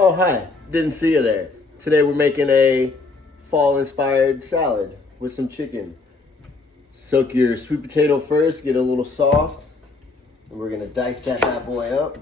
Oh, hi. Didn't see you there. Today we're making a fall-inspired salad with some chicken. Soak your sweet potato first, get a little soft, and we're gonna dice that bad boy up.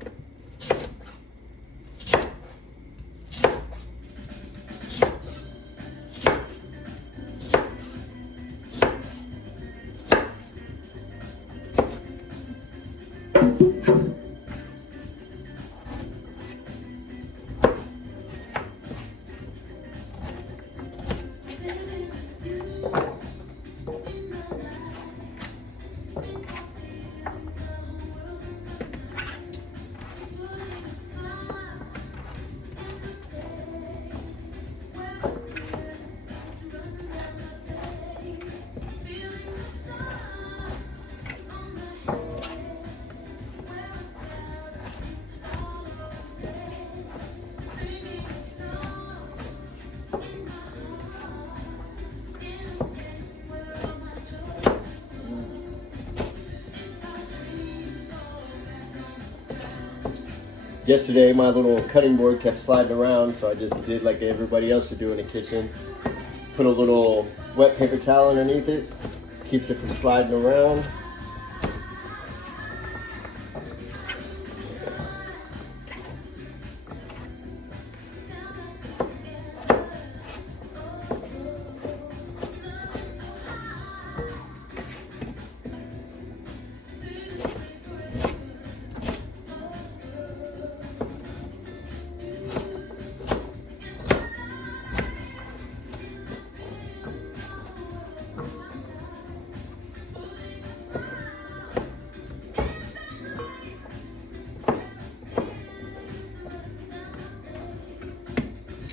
Yesterday, my little cutting board kept sliding around, so I just did like everybody else would do in the kitchen. Put a little wet paper towel underneath it, keeps it from sliding around.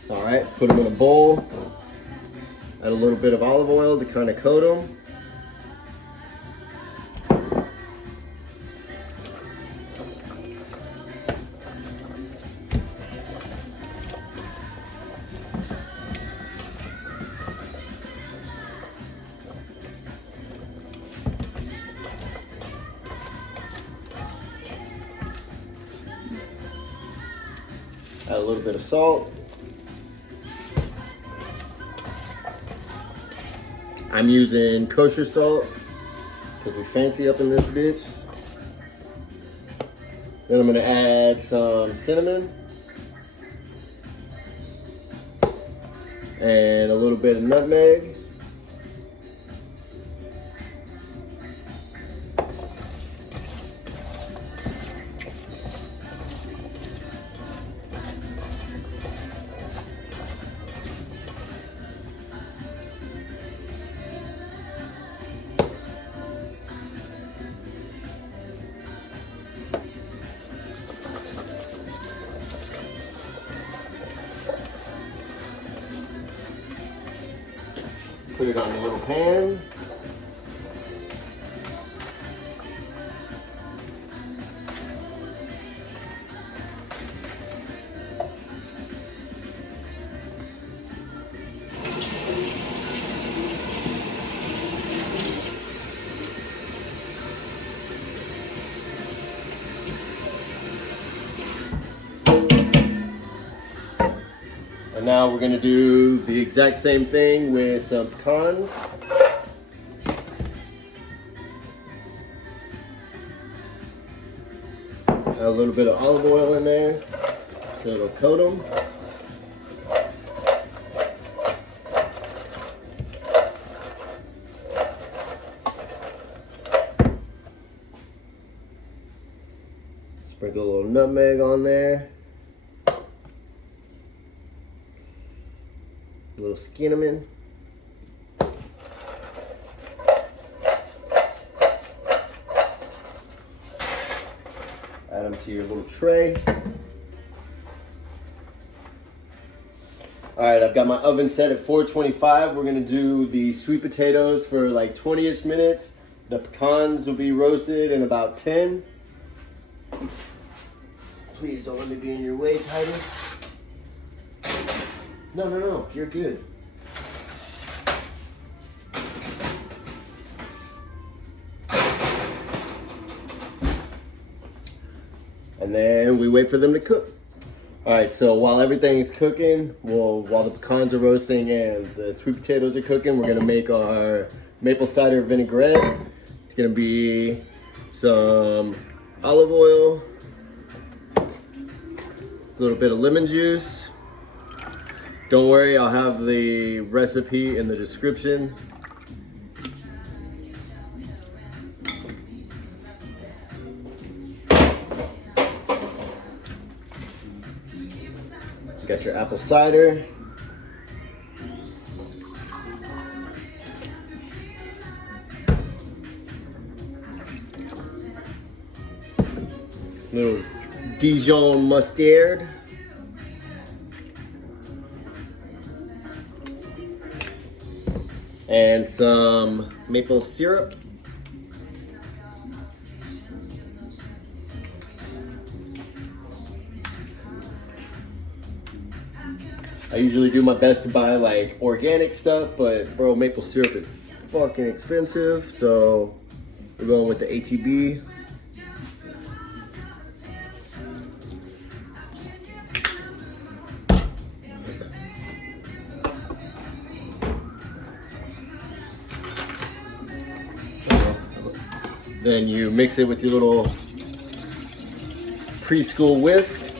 All right, put them in a bowl. Add a little bit of olive oil to kind of coat them. Add a little bit of salt. I'm using kosher salt because we're fancy up in this bitch. Then I'm gonna add some cinnamon and a little bit of nutmeg. Put it on a little pan. And now we're gonna do the exact same thing with some pecans. Add a little bit of olive oil in there so it'll coat them. Sprinkle a little nutmeg on there. A little cinnamon. Add them to your little tray. All right, I've got my oven set at 425. We're gonna do the sweet potatoes for like 20-ish minutes. The pecans will be roasted in about 10. Please don't let me be in your way, Titus. No, you're good. And then we wait for them to cook. All right, so while everything is cooking, while the pecans are roasting and the sweet potatoes are cooking, we're gonna make our maple cider vinaigrette. It's gonna be some olive oil, a little bit of lemon juice. Don't worry, I'll have the recipe in the description. You got your apple cider. Little Dijon mustard. And some maple syrup. I usually do my best to buy like organic stuff, but bro, maple syrup is fucking expensive, so we're going with the HEB. Then you mix it with your little preschool whisk.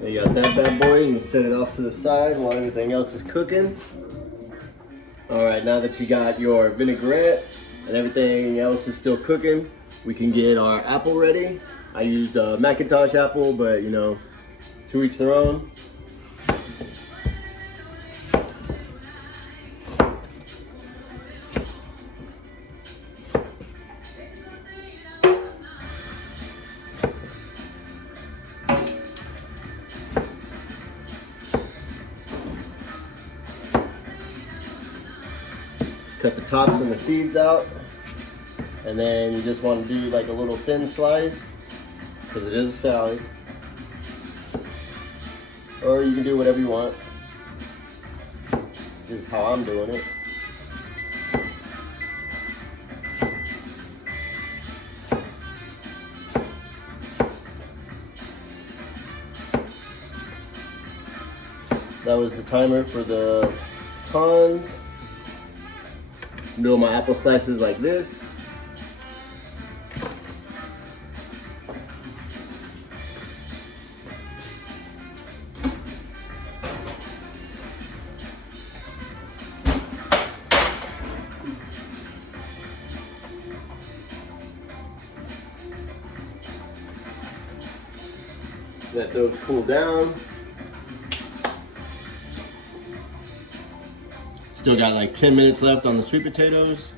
You got that bad boy, and you set it off to the side while everything else is cooking. All right, now that you got your vinaigrette and everything else is still cooking, we can get our apple ready. I used a Macintosh apple, but you know, to each their own. Cut the tops and the seeds out, and then you just want to do like a little thin slice because it is a salad, or you can do whatever you want. This is how I'm doing it. That was the timer for the pecans. I'm doing my apple slices like this. Let those cool down. Still got like 10 minutes left on the sweet potatoes.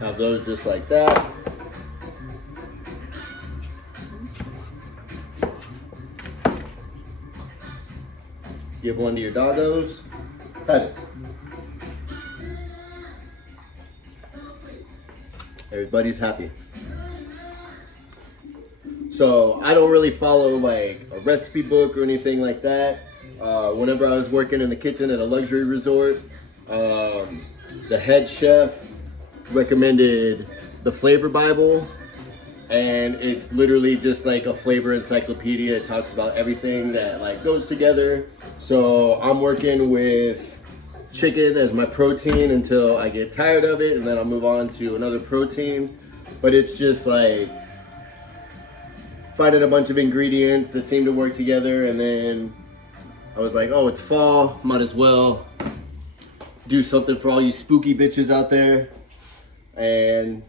Have those just like that. Give one to your doggos. Pet it. Everybody's happy. So I don't really follow like a recipe book or anything like that. Whenever I was working in the kitchen at a luxury resort, The head chef recommended the Flavor Bible, and it's literally just like a flavor encyclopedia. It talks about everything that like goes together. So I'm working with chicken as my protein until I get tired of it, and then I'll move on to another protein. But it's just like finding a bunch of ingredients that seem to work together, and then I was like, oh, it's fall, might as well do something for all you spooky bitches out there. And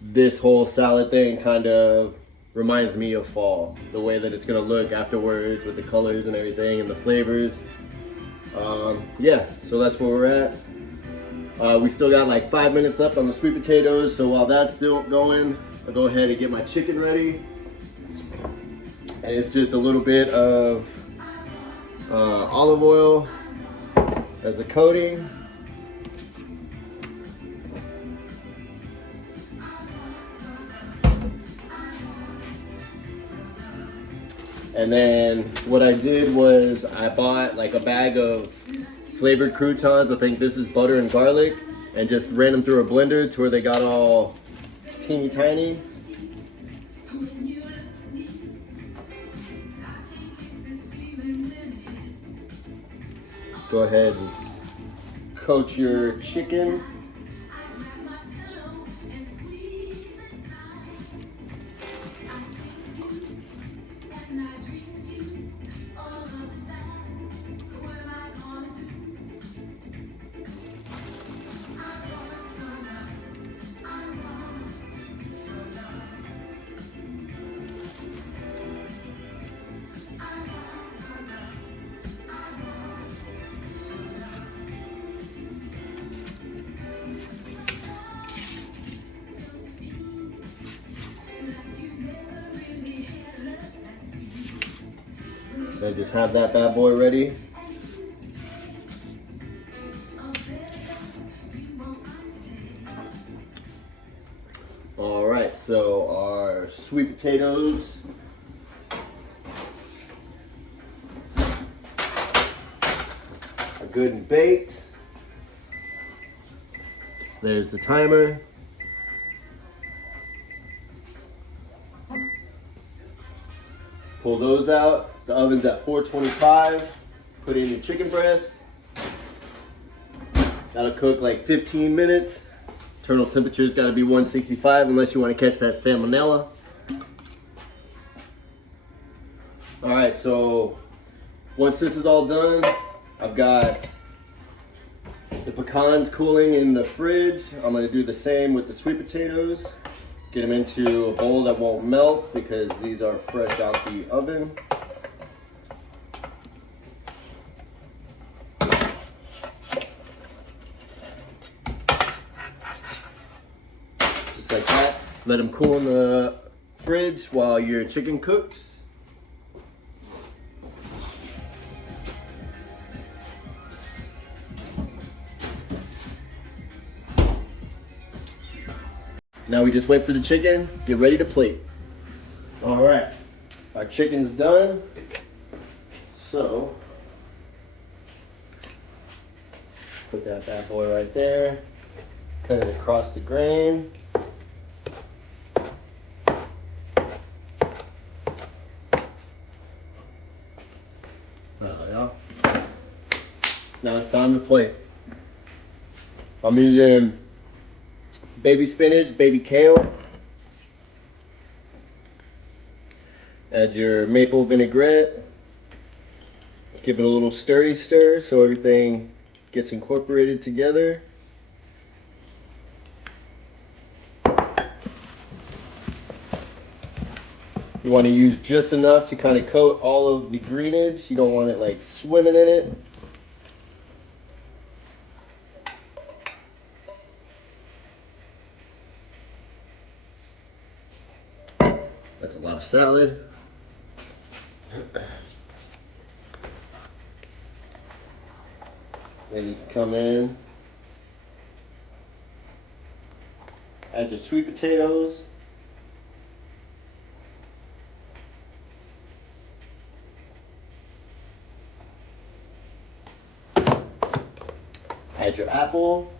this whole salad thing kind of reminds me of fall, the way that it's gonna look afterwards with the colors and everything and the flavors. Yeah, so that's where we're at. We still got like 5 minutes left on the sweet potatoes, so while that's still going, I'll go ahead and get my chicken ready. And it's just a little bit of olive oil as a coating. And then what I did was I bought like a bag of flavored croutons. I think this is butter and garlic, and just ran them through a blender to where they got all teeny tiny. Go ahead and coat your chicken. And just have that bad boy ready. All right, so our sweet potatoes are good and baked. There's the timer. Pull those out. The oven's at 425. Put in your chicken breast. That'll cook like 15 minutes. Internal temperature's gotta be 165 unless you wanna catch that salmonella. All right, so once this is all done, I've got the pecans cooling in the fridge. I'm gonna do the same with the sweet potatoes. Get them into a bowl that won't melt because these are fresh out the oven. Just like that. Let them cool in the fridge while your chicken cooks. Now we just wait for the chicken, get ready to plate. All right, our chicken's done. So, put that bad boy right there. Cut it across the grain. Yeah. Now it's time to plate. I'm using baby spinach, baby kale. Add your maple vinaigrette. Give it a little stirry stir so everything gets incorporated together. You want to use just enough to kind of coat all of the greenage. You don't want it like swimming in it. That's a lot of salad. Then you come in, add your sweet potatoes. Add your apple.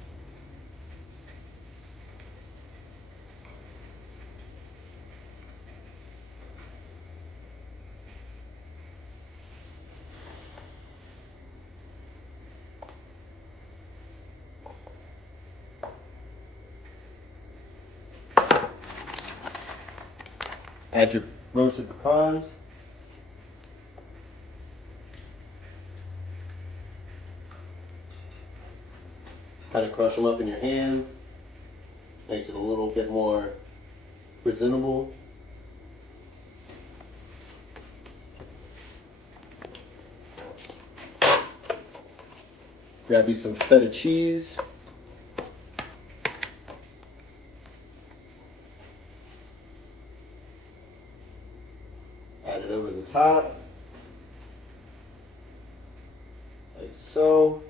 Add your roasted pecans. Kind of crush them up in your hand. Makes it a little bit more presentable. Grab you some feta cheese. Add it over the top, like so.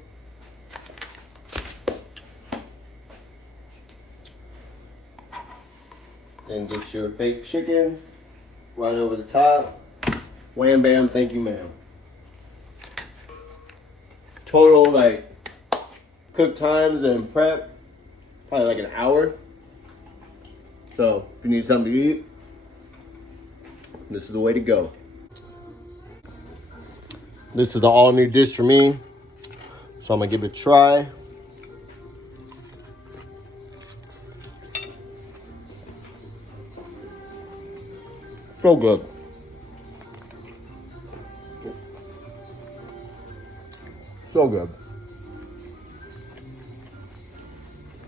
Then get your baked chicken right over the top. Wham bam, thank you ma'am. Total like cook times and prep, probably like an hour. So if you need something to eat, this is the way to go. This is the all new dish for me. So I'm gonna give it a try. So good. So good.